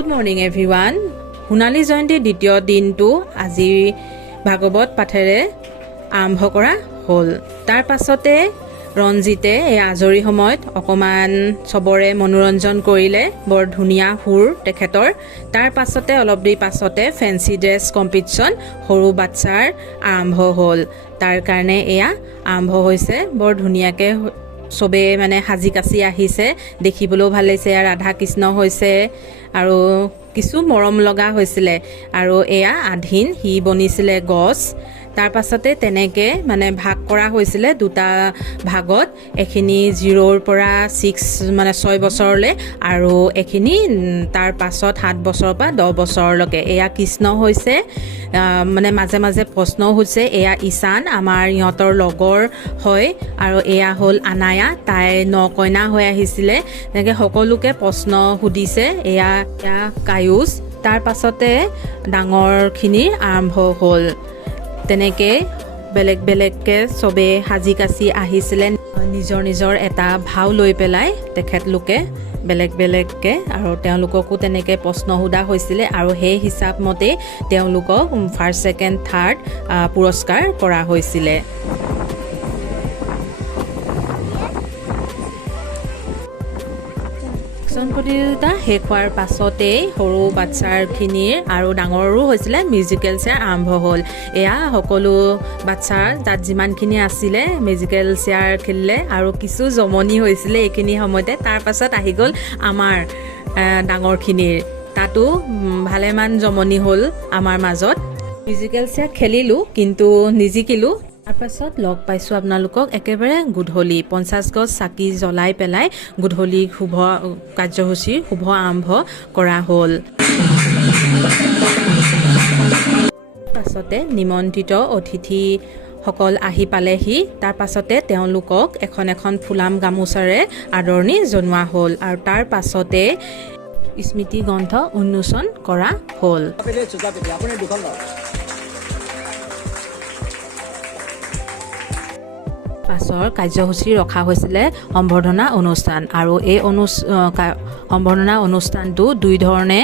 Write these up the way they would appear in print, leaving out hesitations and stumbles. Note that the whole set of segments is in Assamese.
Good morning everyone. সোণালী জয়ন্তীৰ দ্বিতীয় দিনটো আজি ভাগৱত পাঠেৰে আৰম্ভ কৰা হ'ল। তাৰ পাছতে ৰঞ্জিতে এই আজৰি সময়ত অকণমান চবৰে মনোৰঞ্জন কৰিলে, বৰ ধুনীয়া সুৰ তেখেতৰ। তাৰ পাছতে অলপ দেৰি পাছতে ফেঞ্চি ড্ৰেছ কম্পিটিশ্যন সৰু বাচ্ছাৰ আৰম্ভ হ'ল। তাৰ কাৰণে এয়া আৰম্ভ হৈছে। বৰ ধুনীয়াকৈ চবেই মানে সাজি কাচি আহিছে, দেখিবলৈও ভাল লাগিছে। ৰাধা কৃষ্ণ হৈছে আৰু কিছু মৰম লগা হৈছিলে। আৰু এয়া আধীন সি বনিছিলে গছ। তাৰ পাছতে তেনেকৈ মানে ভাগ কৰা হৈছিলে দুটা ভাগত, এখিনি 0ৰ পৰা 6 বছৰলৈ আৰু এখিনি তাৰ পাছত 7 বছৰৰ পৰা 10 বছৰলৈকে। এয়া কৃষ্ণ হৈছে, মানে মাজে মাজে প্ৰশ্নও হৈছে। এয়া ঈশান আমাৰ ইহঁতৰ লগৰ হয় আৰু এয়া হ'ল আনায়া, তাই নকইনা হৈ আহিছিলে। তেনেকৈ সকলোকে প্ৰশ্ন সুধিছে। এয়া কায়ুষ। তাৰ পাছতে ডাঙৰখিনিৰ আৰম্ভ হ'ল। তেনেকৈ বেলেগ বেলেগকৈ চবেই সাজি কাচি আহিছিলে, নিজৰ নিজৰ এটা ভাও লৈ পেলাই তেখেতলোকে বেলেগ বেলেগকৈ। আৰু তেওঁলোককো তেনেকৈ প্ৰশ্ন সোধা হৈছিলে আৰু সেই হিচাপ মতেই তেওঁলোকক ফাৰ্ষ্ট, ছেকেণ্ড, থাৰ্ড পুৰস্কাৰ কৰা হৈছিলে। প্ৰতিযোগিতা শেষ হোৱাৰ পাছতেই সৰু বাচ্ছাৰখিনিৰ আৰু ডাঙৰৰো হৈছিলে মিউজিকেল চেয়াৰ আৰম্ভ হ'ল। এয়া সকলো বাচ্ছাৰ তাত যিমানখিনি আছিলে মিউজিকেল চেয়াৰ খেলিলে আৰু কিছু জমনি হৈছিলে এইখিনি সময়তে। তাৰ পাছত আহি গ'ল আমাৰ ডাঙৰখিনিৰ, তাতো ভালেমান জমনি হ'ল আমাৰ মাজত। মিউজিকেল চেয়াৰ খেলিলোঁ কিন্তু নিজিকিলোঁ। তাৰপাছত লগ পাইছোঁ আপোনালোকক একেবাৰে গধূলি 50 গছ চাকি জ্বলাই পেলাই গধূলি শুভ কাৰ্যসূচীৰ শুভ আৰম্ভ কৰা হ'ল। পাছতে নিমন্ত্ৰিত অতিথিসকল আহি পালেহি। তাৰ পাছতে তেওঁলোকক এখন এখন ফুলাম গামোচাৰে আদৰণি জনোৱা হ'ল আৰু তাৰ পাছতে স্মৃতি গ্ৰন্থ উন্মোচন কৰা হ'ল। পাছৰ কাৰ্যসূচী ৰখা হৈছিলে সম্বৰ্ধনা অনুষ্ঠান আৰু এই সম্বৰ্ধনা অনুষ্ঠানটো 2 ধৰণে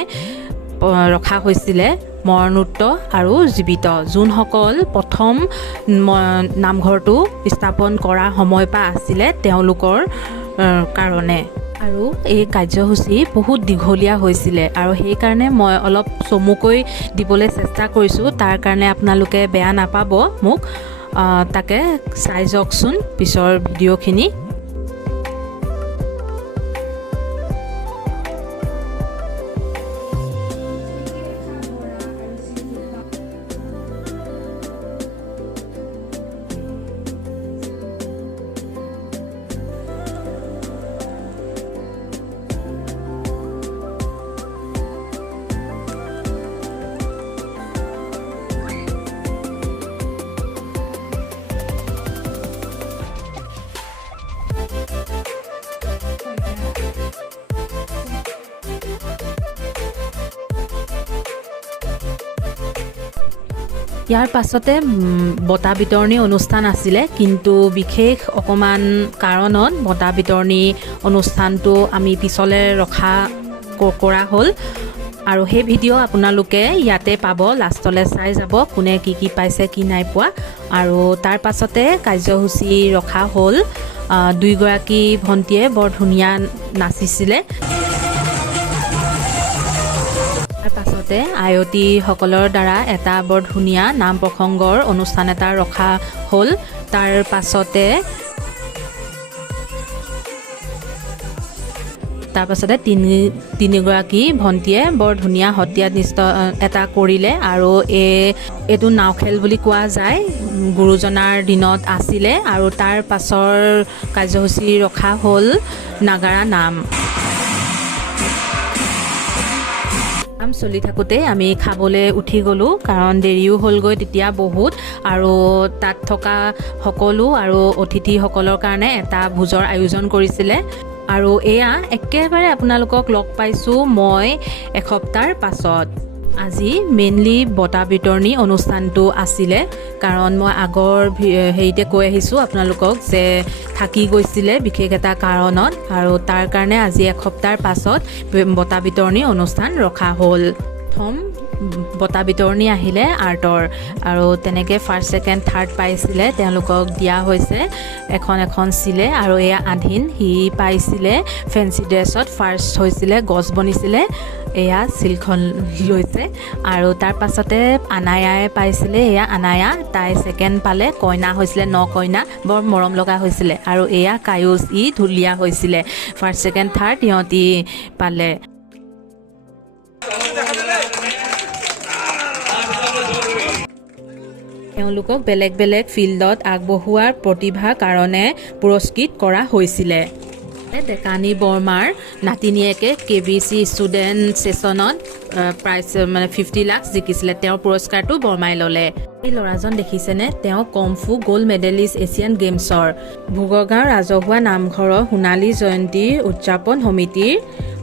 ৰখা হৈছিলে, মৰণোত্ত আৰু জীৱিত। যোনসকল প্ৰথম নামঘৰটো স্থাপন কৰা সময় পৰা আছিলে তেওঁলোকৰ কাৰণে। আৰু এই কাৰ্যসূচী বহুত দীঘলীয়া হৈছিলে আৰু সেইকাৰণে মই অলপ চমুকৈ দিবলৈ চেষ্টা কৰিছোঁ। তাৰ কাৰণে আপোনালোকে বেয়া নাপাব মোক। তাকে চাই যাওকচোন পিছৰ ভিডিঅ'খিনি। ইয়াৰ পাছতে বঁটা বিতৰণী অনুষ্ঠান আছিলে, কিন্তু বিশেষ অকণমান কাৰণত বঁটা বিতৰণী অনুষ্ঠানটো আমি পিছলৈ কৰা হ'ল আৰু সেই ভিডিঅ' আপোনালোকে ইয়াতে পাব। লাষ্টলৈ চাই যাব কোনে কি কি পাইছে কি নাই পোৱা। আৰু তাৰ পাছতে কাৰ্যসূচী ৰখা হ'ল। 2 গৰাকী ভণ্টীয়ে বৰ ধুনীয়া নাচিছিলে। পাছতে আয়তীসকলৰ দ্বাৰা এটা বৰ ধুনীয়া নাম প্ৰসংগৰ অনুষ্ঠান এটা ৰখা হ'ল। তাৰ পাছতে তিনিগৰাকী ভণ্টীয়ে বৰ ধুনীয়া সত্ৰীয়া নৃত্য এটা কৰিলে আৰু এইটো নাও খেল বুলি কোৱা যায়, গুৰুজনাৰ দিনত আছিলে। আৰু তাৰ পাছৰ কাৰ্যসূচী ৰখা হ'ল নাগাৰা নাম। চলি থাকোঁতে আমি খাবলৈ উঠি গ'লোঁ, কাৰণ দেৰিও হ'লগৈ তেতিয়া বহুত। আৰু তাত থকা সকলো আৰু অতিথিসকলৰ কাৰণে এটা ভোজৰ আয়োজন কৰিছিলে। আৰু এয়া একেবাৰে আপোনালোকক লগ পাইছোঁ মই এসপ্তাহৰ পাছত। আজি মেইনলি বঁটা বিতৰণী অনুষ্ঠানটো আছিলে কাৰণ মই আগৰ হেৰিতে কৈ আহিছোঁ আপোনালোকক যে থাকি গৈছিলে বিশেষ এটা কাৰণত আৰু তাৰ কাৰণে আজি এসপ্তাহৰ পাছত বঁটা বিতৰণী অনুষ্ঠান ৰখা হ'ল। প্ৰথম বঁটা বিতৰণী আহিলে আৰ্টৰ আৰু তেনেকৈ ফাৰ্ষ্ট ছেকেণ্ড থাৰ্ড পাইছিলে তেওঁলোকক দিয়া হৈছে এখন চিলে আৰু এয়া আধীন সি পাইছিলে ফেঞ্চি ড্ৰেছত ফাৰ্ষ্ট হৈছিলে গছ বনিছিলে এয়া চিলখন লৈছে আৰু তাৰ পাছতে আনায়াই পাইছিলে এয়া আনায়া তাই ছেকেণ্ড পালে কইনা হৈছিলে কইনা বৰ মৰম লগা হৈছিলে আৰু এয়া কায়ুচ ই ঢুলীয়া হৈছিলে ফাৰ্ষ্ট ছেকেণ্ড থাৰ্ড সিহঁতি পালে। তেওঁলোকক বেলেগ বেলেগ ফিল্ডত আগবঢ়োৱাৰ প্ৰতিভাৰ কাৰণে পুৰস্কৃত কৰা হৈছিলে। ডেকানী বৰ্মাৰ নাতিনীয়েকে KBC ষ্টুডেণ্ট ছেছনত প্ৰাইজ 50 লাখ জিকিছিলে তেওঁৰ পুৰস্কাৰটো বৰ্মাই ল'লে। এই ল'ৰাজন দেখিছেনে তেওঁ কমফু গ'ল্ড মেডেলিষ্ট এছিয়ান গেমছৰ ভোগগাঁও ৰাজহুৱা নামঘৰৰ সোণালী জয়ন্তী উদযাপন সমিতিৰ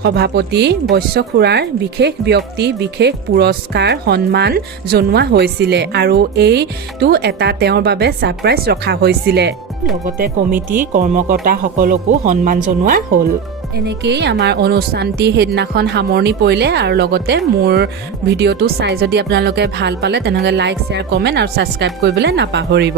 সভাপতি বৈশ্য খুৰাৰ বিশেষ ব্যক্তি বিশেষ পুৰস্কাৰ সন্মান জনোৱা হৈছিলে আৰু এইটো এটা তেওঁৰ বাবে ছাৰপ্ৰাইজ ৰখা হৈছিলে। লগতে কমিটিৰ কৰ্মকৰ্তাসকলকো সন্মান জনোৱা হ'ল। এনেকেই আমাৰ অনুষ্ঠানটি সেইদিনাখন সামৰণি পৰিলে আৰু লগতে মোৰ ভিডিঅ'টো চাই যদি আপোনালোকে ভাল পালে তেনেহ'লে লাইক শ্বেয়াৰ কমেণ্ট আৰু ছাবস্ক্ৰাইব কৰিবলৈ নাপাহৰিব।